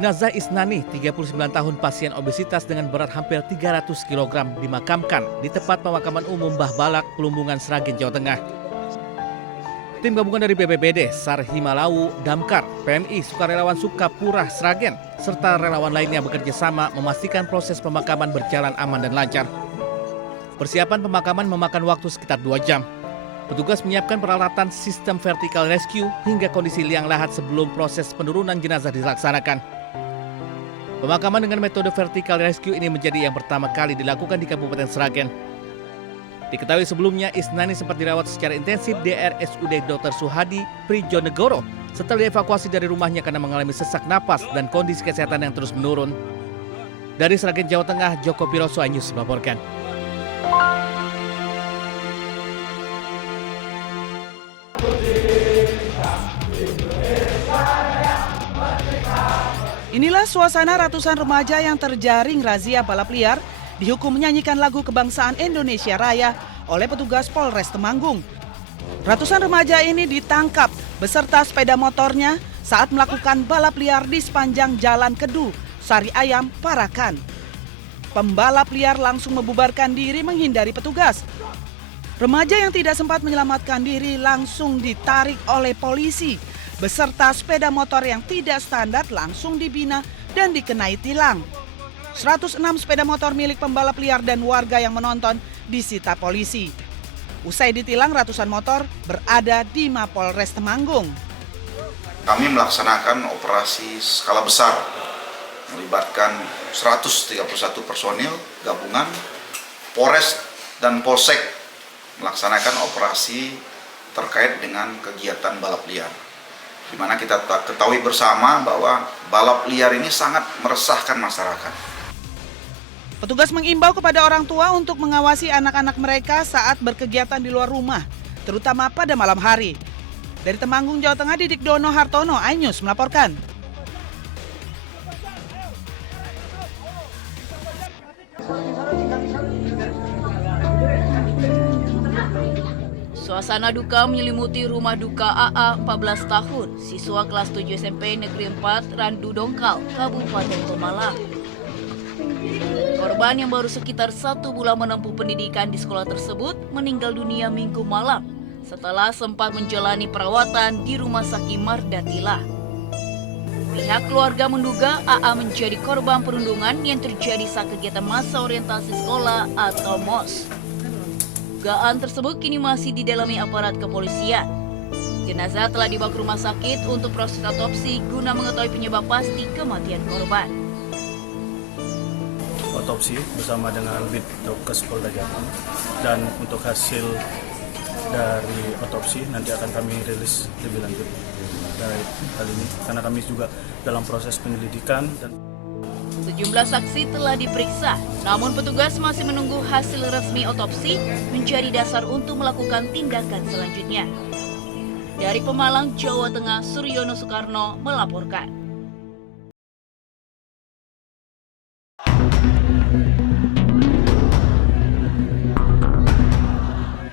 Jenazah Isnani, 39 tahun pasien obesitas dengan berat hampir 300 kg dimakamkan di tempat pemakaman umum Mbah Balak, Plumbungan, Sragen, Jawa Tengah. Tim gabungan dari BPBD, SAR Himalawu, Damkar, PMI, Sukarelawan Sukapura, Sragen, serta relawan lainnya bekerja sama memastikan proses pemakaman berjalan aman dan lancar. Persiapan pemakaman memakan waktu sekitar 2 jam. Petugas menyiapkan peralatan sistem vertical rescue hingga kondisi liang lahat sebelum proses penurunan jenazah dilaksanakan. Pemakaman dengan metode vertical rescue ini menjadi yang pertama kali dilakukan di Kabupaten Sragen. Diketahui sebelumnya Isnani sempat dirawat secara intensif di RSUD Dr. Suhadi Prijonegoro setelah dievakuasi dari rumahnya karena mengalami sesak napas dan kondisi kesehatan yang terus menurun. Dari Sragen, Jawa Tengah, Joko Piroso, iNews melaporkan. Inilah suasana ratusan remaja yang terjaring razia balap liar dihukum menyanyikan lagu kebangsaan Indonesia Raya oleh petugas Polres Temanggung. Ratusan remaja ini ditangkap beserta sepeda motornya saat melakukan balap liar di sepanjang Jalan Kedu, Sari Ayam, Parakan. Pembalap liar langsung membubarkan diri menghindari petugas. Remaja yang tidak sempat menyelamatkan diri langsung ditarik oleh polisi. Beserta sepeda motor yang tidak standar langsung dibina dan dikenai tilang. 106 sepeda motor milik pembalap liar dan warga yang menonton disita polisi. Usai ditilang, ratusan motor berada di Mapolres Temanggung. Kami melaksanakan operasi skala besar, melibatkan 131 personil gabungan, Polres dan Polsek melaksanakan operasi terkait dengan kegiatan balap liar. Di mana kita ketahui bersama bahwa balap liar ini sangat meresahkan masyarakat. Petugas mengimbau kepada orang tua untuk mengawasi anak-anak mereka saat berkegiatan di luar rumah, terutama pada malam hari. Dari Temanggung, Jawa Tengah, Didik Dono Hartono, iNews melaporkan. Suasana duka menyelimuti rumah duka AA 14 tahun, siswa kelas 7 SMP Negeri 4 Randu Dongkal, Kabupaten Pemalang. Korban yang baru sekitar 1 bulan menempuh pendidikan di sekolah tersebut meninggal dunia Minggu malam setelah sempat menjalani perawatan di Rumah Sakit Mardatila. Pihak keluarga menduga AA menjadi korban perundungan yang terjadi saat kegiatan masa orientasi sekolah atau MOS. Dugaan tersebut kini masih didalami aparat kepolisian. Jenazah telah dibawa ke rumah sakit untuk proses otopsi guna mengetahui penyebab pasti kematian korban. Otopsi bersama dengan Bid Dokes Polda Jatim, dan untuk hasil dari otopsi nanti akan kami rilis lebih lanjut dari hal ini karena kami juga dalam proses penyelidikan dan Sejumlah saksi telah diperiksa, namun petugas masih menunggu hasil resmi otopsi menjadi dasar untuk melakukan tindakan selanjutnya. Dari Pemalang, Jawa Tengah, Suryono Soekarno melaporkan.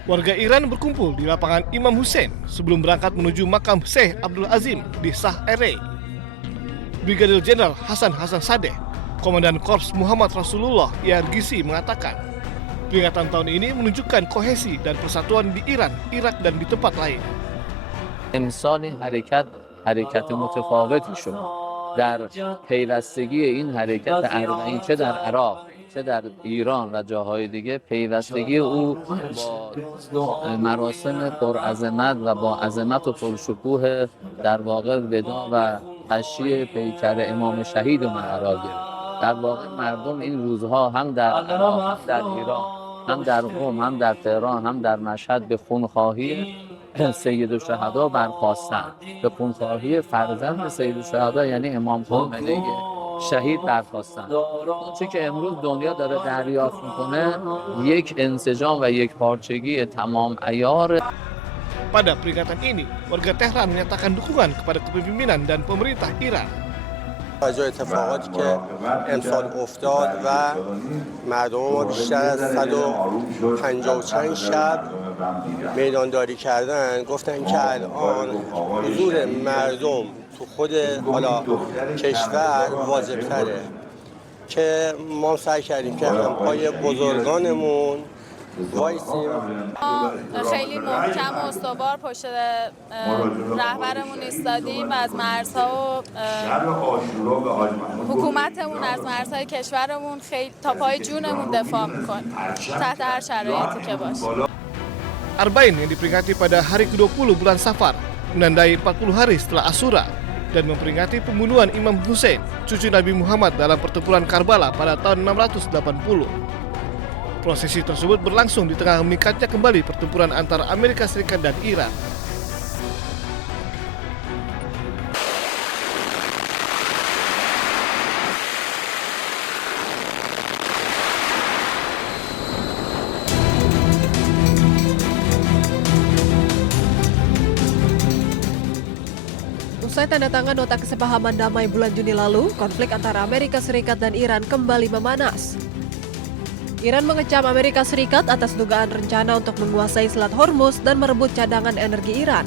Warga Iran berkumpul di lapangan Imam Hussein sebelum berangkat menuju makam Syekh Abdul Azim di Shah Ere. Brigadir Jenderal Hasan Sadeh, Komandan Korps Muhammad Rasulullah Yargisi mengatakan, peringatan tahun ini menunjukkan kohesi dan persatuan di Iran, Irak, dan di tempat lain. امسال حرکت متفاوتی شد در پیوستگی این حرکت اربعین چه در عراق چه در ایران و جاهای دیگه پیوستگی او با مراسم پرعظمت و با عظمت و پرشکوه در واقع ودا و تشییع پیکر امام شهید ما قرار گرفت. در واقع مردم این روزها هم در عراق هم در ایران هم در قم هم در تهران هم در مشهد به خونخواهی سید الشهدا برخاستند، به خونخواهی فرزند سید الشهدا یعنی امام خمینی شهید برخاستند. چه که امروز دنیا داره دریافت میکنه یک انسجام و یک پارچگی تمام عیار. Pada peringatan ini, warga Tehran menyatakan dukungan kepada kepemimpinan dan pemerintah Iran. توجه اتفاقاتی که امسال افتاد و مردم ما بیشتر از 150 چند شب میدانداری کردن، گفتن که الان حضور مردم تو خود حالا کشور واجب تره که ما سعی کردیم که همپای بزرگانمون وایسیم. خیلی محکم و استوار پشت رهبرمون ایستادیم و از مرزها و حکومتمون از مرزهای کشورمون خیلی تا پای جونمون دفاع میکنیم تحت هر شرایطی که باشه. Arbain yang diperingati pada hari ke-20 bulan Safar menandai 40 hari setelah Asyura dan memperingati pembunuhan Imam Hussein, cucu Nabi Muhammad dalam pertempuran Karbala pada tahun 680. Prosesi tersebut berlangsung di tengah meningkatnya kembali pertempuran antara Amerika Serikat dan Iran. Usai tanda tangan nota kesepahaman damai bulan Juni lalu, konflik antara Amerika Serikat dan Iran kembali memanas. Iran mengecam Amerika Serikat atas dugaan rencana untuk menguasai Selat Hormuz dan merebut cadangan energi Iran.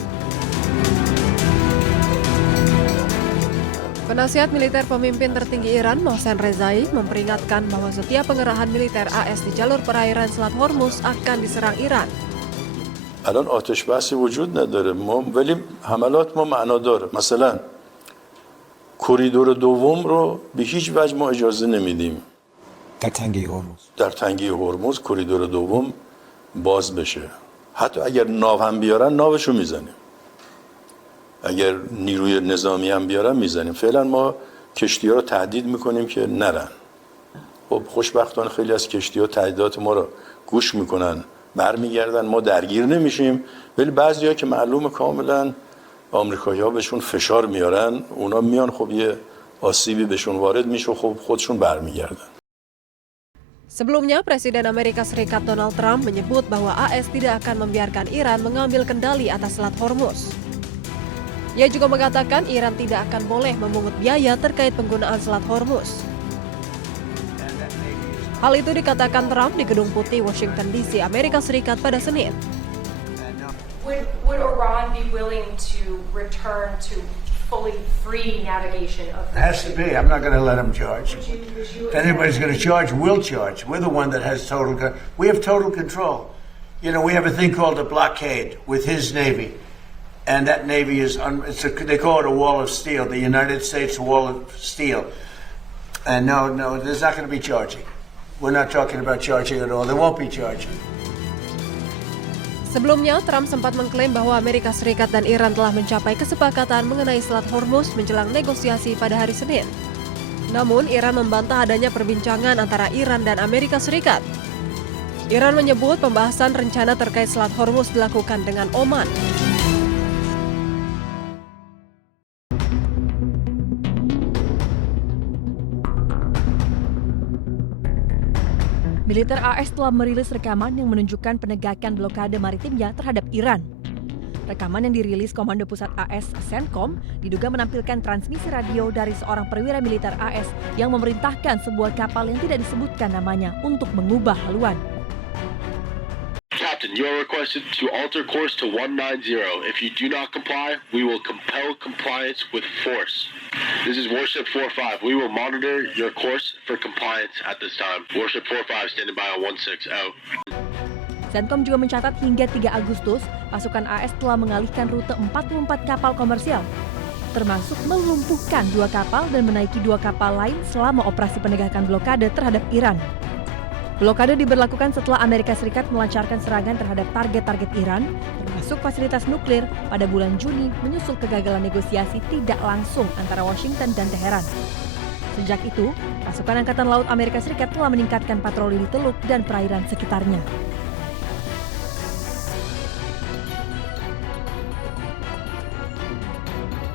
Penasihat militer pemimpin tertinggi Iran, Mohsen Rezai, memperingatkan bahwa setiap pengerahan militer AS di jalur perairan Selat Hormuz akan diserang Iran. الان آتش بحثی وجود نداره ولی حملات ما معنا داره. مثلا کریدور دوم رو به هیچ وجه ما اجازه نمیدیم در تنگه هرمز کریدور دوم باز بشه. حتی اگر ناو هم بیارن ناوشو میزنیم، اگر نیروی نظامی هم بیارن میزنیم. فعلا ما کشتی‌ها رو تهدید میکنیم که نرن. خب خوشبختانه خیلی از کشتی‌ها تهدیدات ما رو گوش میکنن، برمیگردن، ما درگیر نمیشیم. ولی بعضی‌ها که معلومه کاملا آمریکایی‌ها بهشون فشار میارن، اونا میان خب یه آسیبی بهشون وارد میشه، خب خودشون برمیگردن. Sebelumnya, Presiden Amerika Serikat Donald Trump menyebut bahwa AS tidak akan membiarkan Iran mengambil kendali atas Selat Hormuz. Ia juga mengatakan Iran tidak akan boleh memungut biaya terkait penggunaan Selat Hormuz. Hal itu dikatakan Trump di Gedung Putih, Washington DC, Amerika Serikat pada Senin. Would Iran be willing to return to fully free navigation of the Has to be. I'm not going to let them charge. If anybody's going to charge, we'll charge. We're the one that has we have total control. You know, we have a thing called a blockade with his Navy. And that Navy is, they call it a wall of steel, the United States wall of steel. And no, there's not going to be charging. We're not talking about charging at all. There won't be charging. Sebelumnya, Trump sempat mengklaim bahwa Amerika Serikat dan Iran telah mencapai kesepakatan mengenai Selat Hormuz menjelang negosiasi pada hari Senin. Namun, Iran membantah adanya perbincangan antara Iran dan Amerika Serikat. Iran menyebut pembahasan rencana terkait Selat Hormuz dilakukan dengan Oman. Militer AS telah merilis rekaman yang menunjukkan penegakan blokade maritimnya terhadap Iran. Rekaman yang dirilis Komando Pusat AS CENTCOM diduga menampilkan transmisi radio dari seorang perwira militer AS yang memerintahkan sebuah kapal yang tidak disebutkan namanya untuk mengubah haluan. Captain, you are requested to alter course to 190. If you do not comply, we will compel compliance with force. This is Warship 45. We will monitor your course for compliance at this time. Warship 45 standing by on 16 out. CENTCOM juga mencatat hingga 3 Agustus, pasukan AS telah mengalihkan rute 44 kapal komersial, termasuk melumpuhkan 2 kapal dan menaiki 2 kapal lain selama operasi penegakan blokade terhadap Iran. Blokade diberlakukan setelah Amerika Serikat melancarkan serangan terhadap target-target Iran, termasuk fasilitas nuklir pada bulan Juni menyusul kegagalan negosiasi tidak langsung antara Washington dan Teheran. Sejak itu, pasukan Angkatan Laut Amerika Serikat telah meningkatkan patroli di teluk dan perairan sekitarnya.